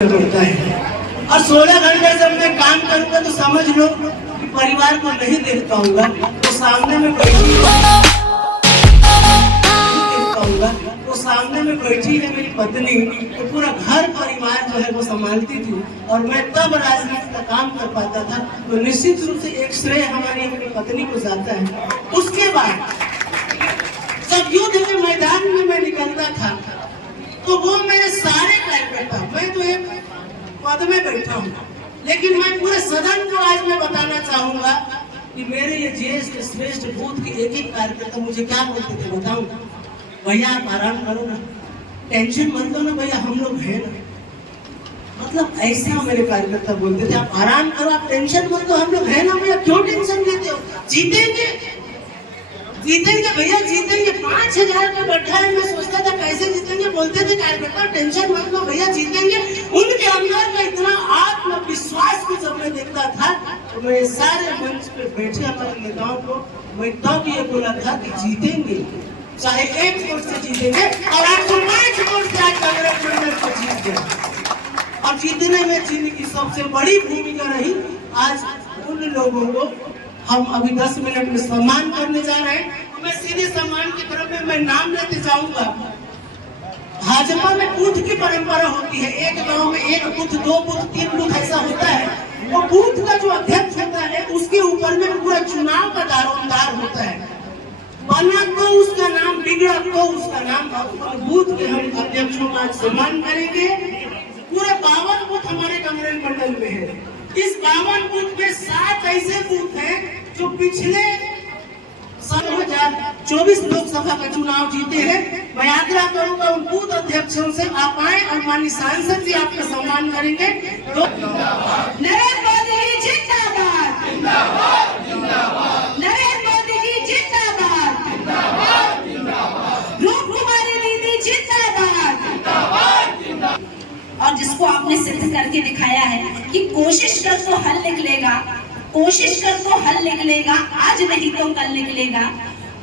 होता है। और 16 घंटे जब मैं काम करूंगा तो समझ लो कि परिवार को नहीं देख पाऊंगा, तो सामने में बैठी वो सामने में बैठी है मेरी पत्नी, तो पूरा घर परिवार जो है वो संभालती थी और मैं तब राजनीति का काम कर पाता था। तो निश्चित रूप से एक श्रेय हमारी अपनी पत्नी को जाता है। उसके बाद जब युद्ध के मैदान में मैं निकलता था तो वो मेरे सारे कार्यकर्ता, मैं तो एक पद में बैठा हूँ, लेकिन मैं पूरे सदन को आज मैं बताना चाहूंगा कि मेरे ये ज्येष्ठ श्रेष्ठ बूथ के एक एक कार्यकर्ता मुझे क्या बोलते थे बताऊं? भैया आप आराम करो ना, टेंशन मत लो ना भैया, हम लोग हैं ना। मतलब ऐसा मेरे कार्यकर्ता बोलते थे, आप आराम करो, आप टेंशन मत लो, हम लोग हैं ना भैया, क्यों टेंशन लेते हो? जीतेंगे जीतेंगे भैया जीतेंगे। 5000 का बैठा है, मैं सोचता था कैसे जीतेंगे, बोलते थे कार्यकर्ता टेंशन मत लो भैया जीतेंगे। उनके अंदर में इतना आत्मविश्वास को जब मैं देखता था तो मैं सारे मंच पे बैठे हमारे नेताओं को मैं तब ये बोला था कि जीतेंगे, चाहे 1 वोट से जीतेंगे और आपको 5 वोट से आज कांग्रेस मंडल को जीत गए। और जीतने में जिनकी सबसे बड़ी भूमिका रही, आज उन लोगों को हम अभी 10 मिनट में सम्मान करने जा रहे हैं। मैं सीधे सम्मान की तरफ में मैं नाम लेते जाऊंगा। भाजपा में बूथ की परंपरा होती है, एक गांव में 1 बूथ 2 बूथ 3 बूथ ऐसा होता है। वो बूथ का जो अध्यक्ष होता है उसके ऊपर में पूरा चुनाव का दारोमदार होता है। बना तो उसका नाम, बिगड़ा तो उसका नाम। बूथ के हम अध्यक्षों का सम्मान करेंगे। पूरे 52 बूथ हमारे कांग्रेस मंडल में है। इस 52 बूथ में 7 ऐसे बूथ हैं जो पिछले 2024 लोकसभा का चुनाव जीते हैं। मैं आग्रह करूंगा उन बूथ अध्यक्षों से आप आए और माननीय सांसद जी आपका सम्मान करेंगे। तो नरेंद्र मोदी जी जिंदाबाद, नरेंद्र मोदी जी जिंदाबाद, रूप कुमारी दीदी जिंदाबाद। और जिसको आपने सिद्ध करके दिखाया है कि कोशिश कर तो हल निकलेगा, कोशिश कर तो हल निकलेगा, आज नहीं तो कल निकलेगा।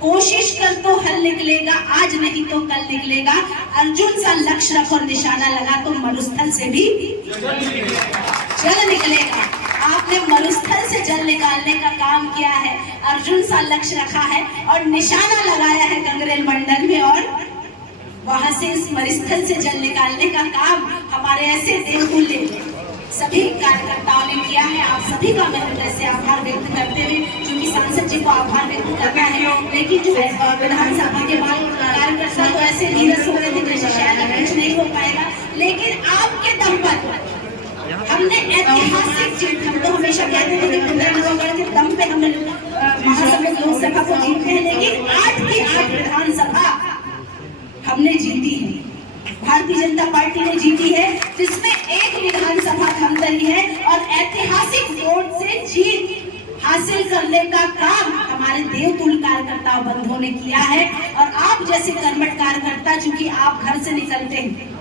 कोशिश कर तो हल निकलेगा, आज नहीं तो कल निकलेगा। अर्जुन सा लक्ष्य रख और निशाना लगा तो मरुस्थल से भी जल निकलेगा। आपने मरुस्थल से जल निकालने का काम किया है, अर्जुन सा लक्ष्य रखा है और निशाना लगाया है गंगरेल मंडल में, और वहां से इस मरुस्थल से जल निकालने का काम हमारे ऐसे देवतुल्य सभी कार्यकर्ताओं ने किया है। आप सभी का मैं हृदय से आभार व्यक्त करते हुए, क्योंकि सांसद जी को आभार व्यक्त करना है, लेकिन जो विधानसभा के बाद कार्यकर्ता तो ऐसे नीरस हो गए थे जैसे शायद कुछ नहीं हो पाएगा, लेकिन आपके दम पर हमने ऐतिहासिक जीत, हम तो हमेशा कहते थे कि कुंदन के दम पे हमने महासभा लोकसभा को जीते हैं, लेकिन 8 की 8 विधानसभा हमने जीती है। भारतीय जनता पार्टी ने जीती है, जिसमें एक विधानसभा धमतरी है, और ऐतिहासिक वोट से जीत हासिल करने का काम हमारे देवतुल्य कार्यकर्ता बंधुओं ने किया है। और आप जैसे कर्मठ कार्यकर्ता, चूंकि आप घर से निकलते हैं,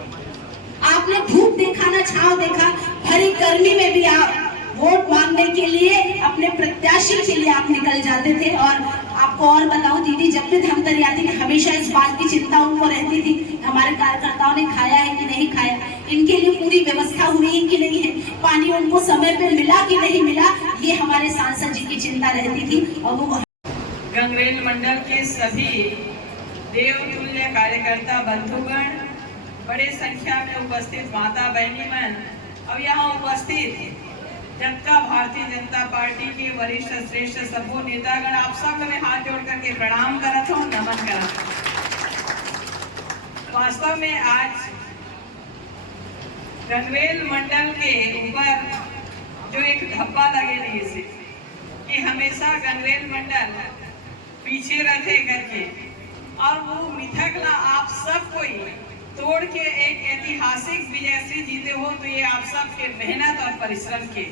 आपने धूप देखा ना छांव देखा, भरी गर्मी में भी आप वोट मांगने के लिए अपने प्रत्याशी के लिए आप निकल जाते थे। और आपको और बताऊं दीदी, जब भी धमतरी आती थी हमेशा इस बात की चिंता उनको रहती थी, हमारे कार्यकर्ताओं ने खाया है कि नहीं खाया, इनके लिए पूरी व्यवस्था हुई कि नहीं है, पानी उनको समय पे मिला कि नहीं मिला, ये हमारे सांसद जी की चिंता रहती थी। और वो गंगरेल मंडल के सभी देवतुल्य कार्यकर्ता बंधुगण, बड़े संख्या में उपस्थित माता बहनी मन, अब यहाँ उपस्थित जनता भारतीय जनता पार्टी के वरिष्ठ श्रेष्ठ सभ्य नेतागण, आप सब में हाथ जोड़ करके प्रणाम करत हूँ, नमन करत हूँ। वास्तव में आज गंगरेल मंडल के ऊपर जो एक धब्बा लगे नहीं से कि हमेशा गंगरेल मंडल पीछे रहे करके, और वो मिथकला आप सब कोई तोड़ के एक ऐतिहासिक विजय से जीते हो, तो ये आप सब के मेहनत और परिश्रम के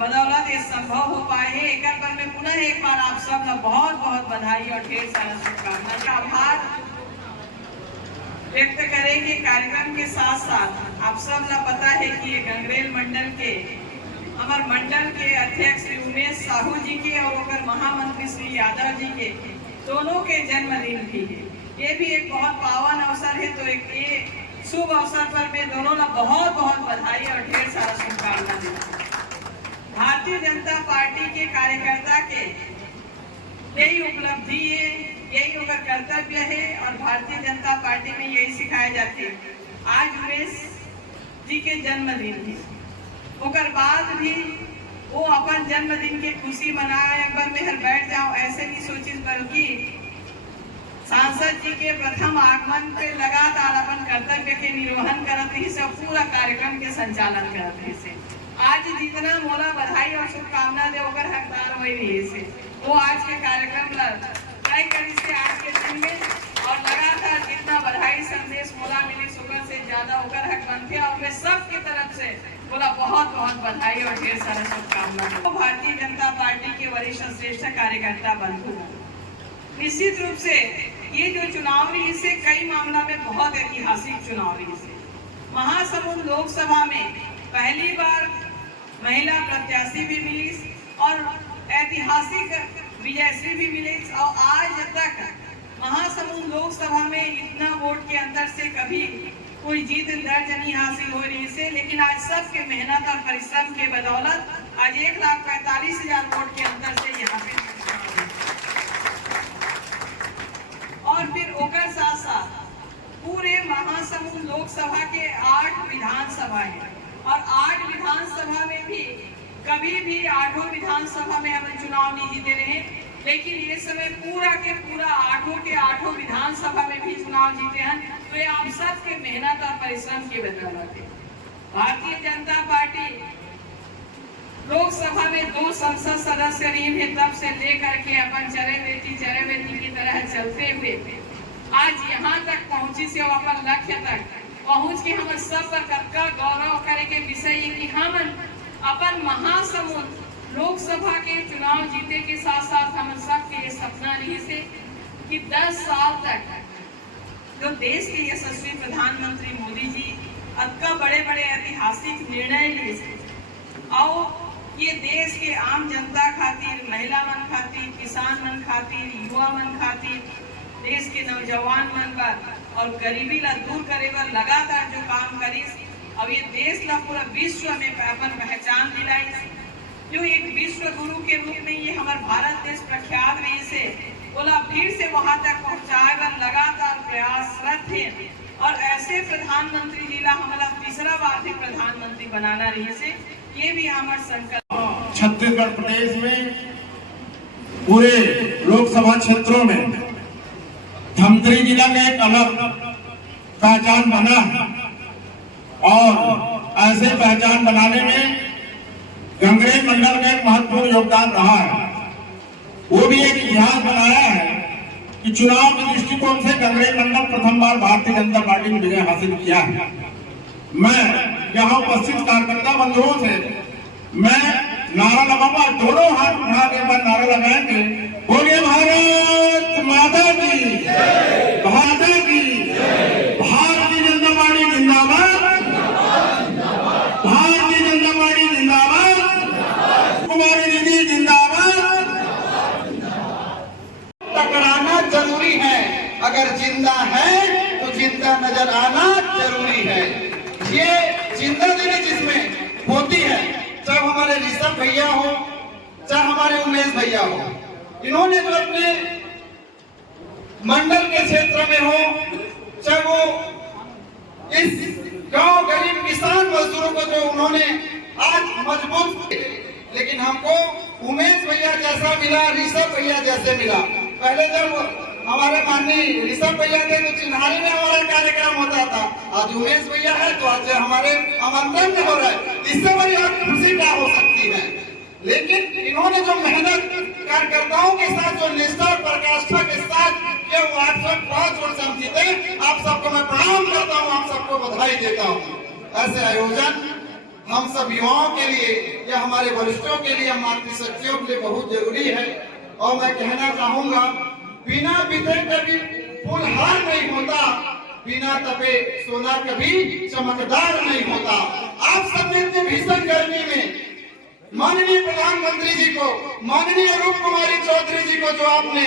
बदौलत ये संभव हो पाए है। एक बार मैं पुनः एक बार आप सब का बहुत बहुत बधाई और ढेर सारा शुभकामनाएं का आभार व्यक्त करेंगे। कार्यक्रम के साथ साथ आप सब का पता है कि ये गंगरेल मंडल के हमारे मंडल के अध्यक्ष श्री उमेश साहू जी के और महामंत्री श्री यादव जी के दोनों के जन्मदिन भी है। ये भी एक बहुत पावन अवसर है। तो एक शुभ अवसर पर मैं दोनों को बहुत बहुत बधाई और ढेर सारा शुभकामना देता हूँ। भारतीय जनता पार्टी के कार्यकर्ता के यही उपलब्धि है, यही उनका कर्तव्य है और भारतीय जनता पार्टी में यही सिखाए जाते हैं। आज उमेश जी के जन्मदिन है, उनकर बाद भी वो अपन जन्मदिन के खुशी मनाए, एक बार मेहर बैठ जाओ ऐसे नहीं सोची, बल्कि सांसद जी के प्रथम आगमन पे लगातार अपन कर्तव्य के निर्वहन करते ही से पूरा कार्यक्रम के संचालन करते ही से आज जितना मोला बधाई और शुभकामना दे ओकर हकदार वही रही से वो आज के कार्यक्रम तय करी से आज के दिन में और लगातार जितना बधाई संदेश मोला मिली सुगर से ज्यादा ओकर हक बनते और मैं सबकी तरफ से बोला बहुत बहुत बधाई और ढेर सारा शुभकामना। तो भारतीय जनता पार्टी के वरिष्ठ श्रेष्ठ कार्यकर्ता बंधु, निश्चित रूप से ये जो चुनाव रही से कई मामला में बहुत ऐतिहासिक चुनाव रही से महासमुंद लोकसभा में पहली बार महिला प्रत्याशी भी मिली और ऐतिहासिक विजयश्री भी मिली और आज तक महासमुंद लोकसभा में इतना वोट के अंतर से कभी कोई जीत दर्ज नहीं हासिल हो रही से, लेकिन आज सबके मेहनत और परिश्रम के बदौलत आज 1,45,000 वोट के अंतर से यहाँ पे और फिर ओकर साथ साथ पूरे महासमुंद लोकसभा के 8 विधानसभा है और 8 विधानसभा में भी कभी भी 8 विधानसभा में हम चुनाव नहीं जीते रहे, लेकिन ये समय पूरा के पूरा 8 विधानसभा में भी चुनाव जीते हैं। तो ये आप सबके मेहनत और परिश्रम की बदौलत है। भारतीय जनता पार्टी लोकसभा में 2 संसद सदस्य रही है, तब से लेकर के अपन चरे बेटी की तरह चलते हुए आज यहाँ तक पहुंची से अपन लक्ष्य तक पहुंच के हम सब का गौरव करे के विषय है कि हम अपन महासमुंद लोकसभा के चुनाव जीते के साथ साथ हम सबके ये सपना रही से कि 10 साल तक जो देश के यशस्वी प्रधानमंत्री मोदी जी अतका बड़े बड़े ऐतिहासिक निर्णय लिए और ये देश के आम जनता खातिर, महिला मन खातिर, किसान मन खातिर, युवा मन खातिर, देश के नौजवान मन पर और गरीबी ला दूर करे पर लगातार जो काम करी और ये देश ला पूरा विश्व में अपन पहचान दिलाई, जो एक विश्व गुरु के रूप में ये हमारे भारत देश प्रख्यात रही से बोला फिर से वहां तक पहुंचाए पर लगातार प्रयासरत है और ऐसे प्रधानमंत्री जी ला हमारा तीसरा बार भी प्रधानमंत्री बनाना रही से ये भी हमारा संकल्प। छत्तीसगढ़ प्रदेश में पूरे लोकसभा क्षेत्रों में धमतरी जिला का एक अलग पहचान बना है और ऐसे पहचान बनाने में गंगरेल मंडल का एक महत्वपूर्ण योगदान रहा है। वो भी एक इतिहास बनाया है कि चुनाव के दृष्टिकोण से गंगरेल मंडल प्रथम बार भारतीय जनता पार्टी ने विजय हासिल किया है। मैं यहाँ उपस्थित कार्यकर्ता बंधुओं से मैं नारा लगाऊंगा, दोनों हाथ उठा के बाद नारा लगाएंगे, बोलिए भारत माता की, माता की, भारतीय जनता पार्टी जिंदाबाद, भारतीय जनता पार्टी जिंदाबाद, कुमारी दीदी जिंदाबाद। टकराना जरूरी है, अगर जिंदा है तो जिंदा नजर आना जरूरी है। ये जिंदा दिली जिसमें होती है, चाहे हमारे ऋषभ भैया हो, चाहे हमारे उमेश भैया हो, इन्होंने जो अपने मंडल के क्षेत्र में हो, चाहे वो इस गांव गरीब किसान मजदूरों को जो उन्होंने आज मजबूत, लेकिन हमको उमेश भैया जैसा मिला, ऋषभ भैया जैसे मिला। पहले जब हमारे माननीय ऋषभ भैया थे तो चिन्हारी में हमारा कार्यक्रम होता था, आज उमेश भैया है तो आज हमारे आमंत्रण में हो रहा है, इससे बड़ी और खुशी क्या हो सकती है। लेकिन इन्होंने जो मेहनत कार्यकर्ताओं के साथ, जो निष्ठा और प्रकाष्ठा के साथ ये 805 वोट से हम जीते, आप सबको मैं प्रणाम करता हूँ, आप सबको बधाई देता हूँ। ऐसे आयोजन हम सब युवाओं के लिए या हमारे वरिष्ठों के लिए, मातृशक्तियों के लिए बहुत जरूरी है। और मैं कहना चाहूंगा, बिना बीते कभी फूलहार नहीं होता, बिना तपे सोना कभी चमकदार नहीं होता। आप सबने इतनी भीषण गर्मी में माननीय प्रधानमंत्री जी को, माननीय रूप कुमारी चौधरी जी को जो आपने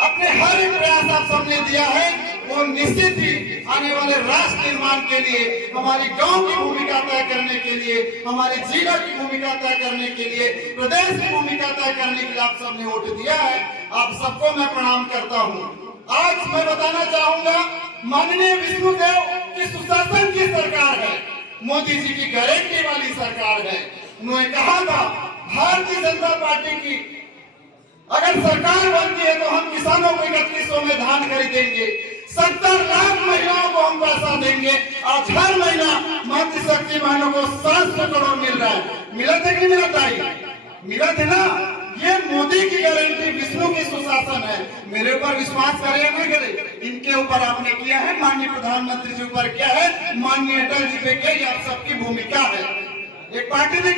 अपने हर एक प्रयास आप सबने दिया है, वो निश्चित ही आने वाले राष्ट्र निर्माण के लिए, हमारी गांव की भूमिका तय करने के लिए, हमारे जिला की भूमिका तय करने के लिए, प्रदेश की भूमिका तय करने के लिए आप सबने वोट दिया है। आप सबको मैं प्रणाम करता हूँ। आज मैं बताना चाहूंगा, माननीय विष्णुदेव की सुशासन की सरकार है, मोदी जी की गारंटी वाली सरकार है। उन्होंने कहा था भारतीय जनता पार्टी की अगर सरकार बनती है तो हम किसानों को 3100 में धान खरीदेंगे, 70 लाख महिलाओं को हम पैसा देंगे। आज हर महीना मातृशक्ति बहनों को 700 करोड़ मिल रहा है। मिला था कि नहीं मिला था? मिला थे ना। ये मोदी की गारंटी, विष्णु की सुशासन है। मेरे ऊपर विश्वास करे या ना करे, इनके ऊपर आपने किया है, माननीय प्रधानमंत्री जी ऊपर किया है, माननीय अटल जी पे किया, ये आप सबकी भूमिका है। एक पार्टी ने